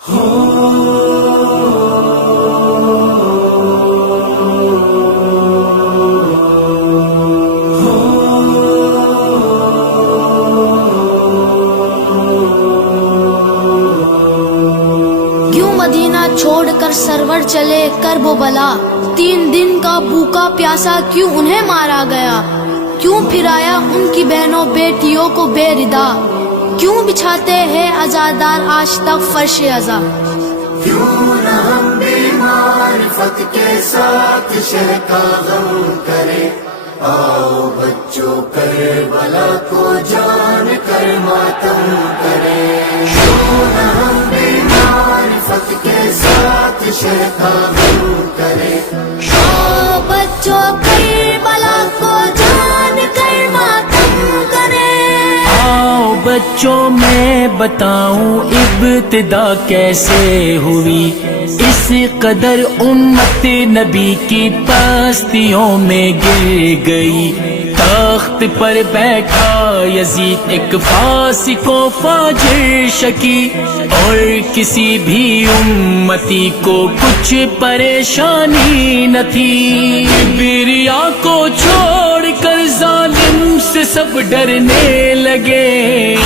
کیوں مدینہ چھوڑ کر سرور چلے کرب و بلا، 3 دن کا بھوکا پیاسا کیوں انہیں مارا گیا؟ کیوں پھرایا ان کی بہنوں بیٹیوں کو بے ردا؟ کیوں بچھاتے ہیں عزادار آج تک فرش عزا؟ کیوں نہ ہم بھی معرفت کے ساتھ شہ کا غم کرے، آؤ بچوں کربلا کو جان کر ماتم کرے۔ کیوں نہ ہم بھی معرفت کے ساتھ شہ کا غم کرے، آؤ بچوں کربلا کو جان کر ماتم کرے۔ آؤ بچوں میں بتاؤں ابتدا کیسے ہوئی، اس قدر امت نبی کی پستیوں میں گر گئی۔ تخت پر بیٹھا یزید ایک فاسق و فاجر شکی، اور کسی بھی امتی کو کچھ پریشانی نہ تھی۔ بریا کو چھوڑ کر ظالم سے سب ڈرنے لگے،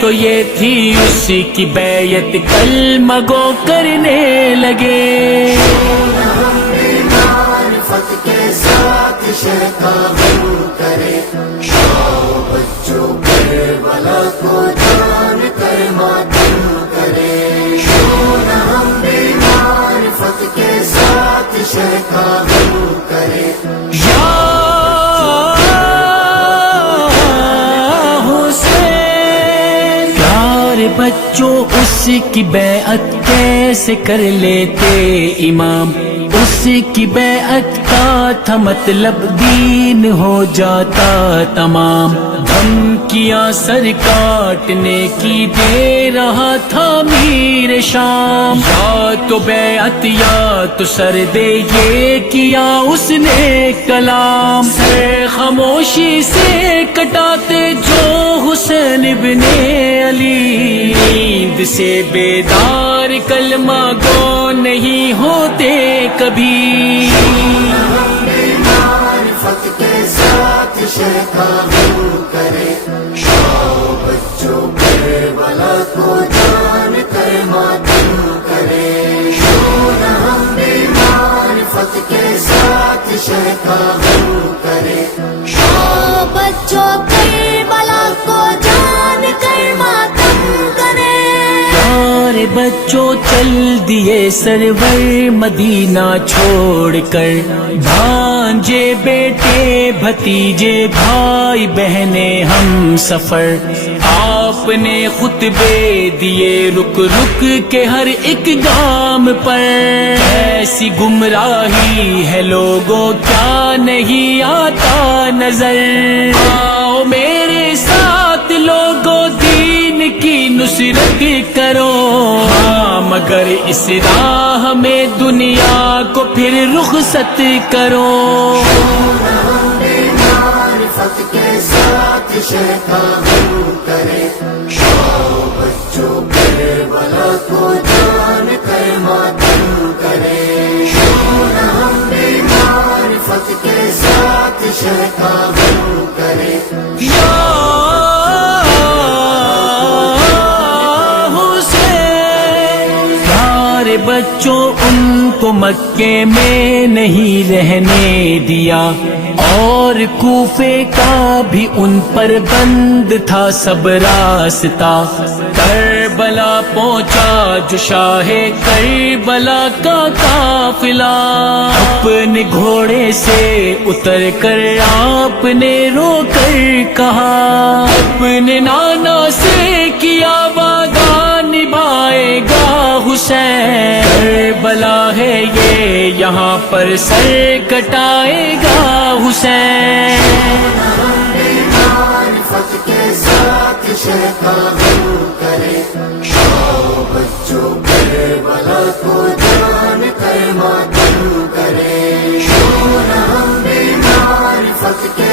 تو یہ تھی اس کی بیعت کلمہ گو کرنے لگے۔ ہم بھی معرفت کے ساتھ شہ کا غم کرے، آؤ بچوں کربلا کو جان کر ماتم کرے۔ کیوں نہ ہم بھی معرفت کے ساتھ شہ کا غم کرے، یا حسین، پیارے بچوں اس کی بیعت کیسے کر لیتے امام؟ اس کی بیعت کا تھا مطلب دین ہو جاتا تمام۔ دھمکیاں سر کاٹنے کی دے رہا تھا میر شام، یا تو بیعت یا تو سر دے، یہ کیا اس نے کلام۔ سر خاموشی سے کٹاتے جو حسین ابن علی، نیند سے بیدار کلمہ گو نہیں ہوتے کبھی۔ معرفت کے ساتھ شہ کا غم کرے، آؤ بچوں کربلا کو جان کر ماتم کرے۔ کیوں نہ ہم بھی معرفت کے ساتھ شہ کا غم کرے، آؤ بچوں کربلا کو جان کر ماتم کرے۔ پیارے بچوں چل دیے سرور مدینہ چھوڑ کر، بھانجے بیٹے بھتیجے بھائی بہنیں ہم سفر۔ آپ نے خطبے دیے رک رک کے ہر ایک گام پر، ایسی گمراہی ہے لوگوں کیا نہیں آتا نظر؟ آؤ میرے ساتھ لوگوں دین کی نصرت کرو، ہاں مگر اس راہ میں دنیا کو پھر رخصت کرو۔ معرفت کے ساتھ شہ کا غم کرے، آؤ بچوں کربلا کو جان کر ماتم کرے۔ کیوں نہ ہم بھی معرفت کے ساتھ شہ کا غم کرے، یا حسین، پیارے بچوں ان کو مکے میں نہیں رہنے دیا، اور کوفے کا بھی ان پر بند تھا سب راستہ۔ کربلا پہنچا جو شاہ کربلا کا قافلہ، اپنے گھوڑے سے اتر کر آپ نے رو کر کہا، اپنے نانا سے کیا وعدہ نبھائے گا حسین؟ کربلا ہے یہ یہاں پر سر کٹائے گا حسین۔ معرفت کے ساتھ شہ کا غم کرے، آؤ بچوں کربلا کو جان کر ماتم کرے۔ کیوں نہ ہم بھی معرفت کے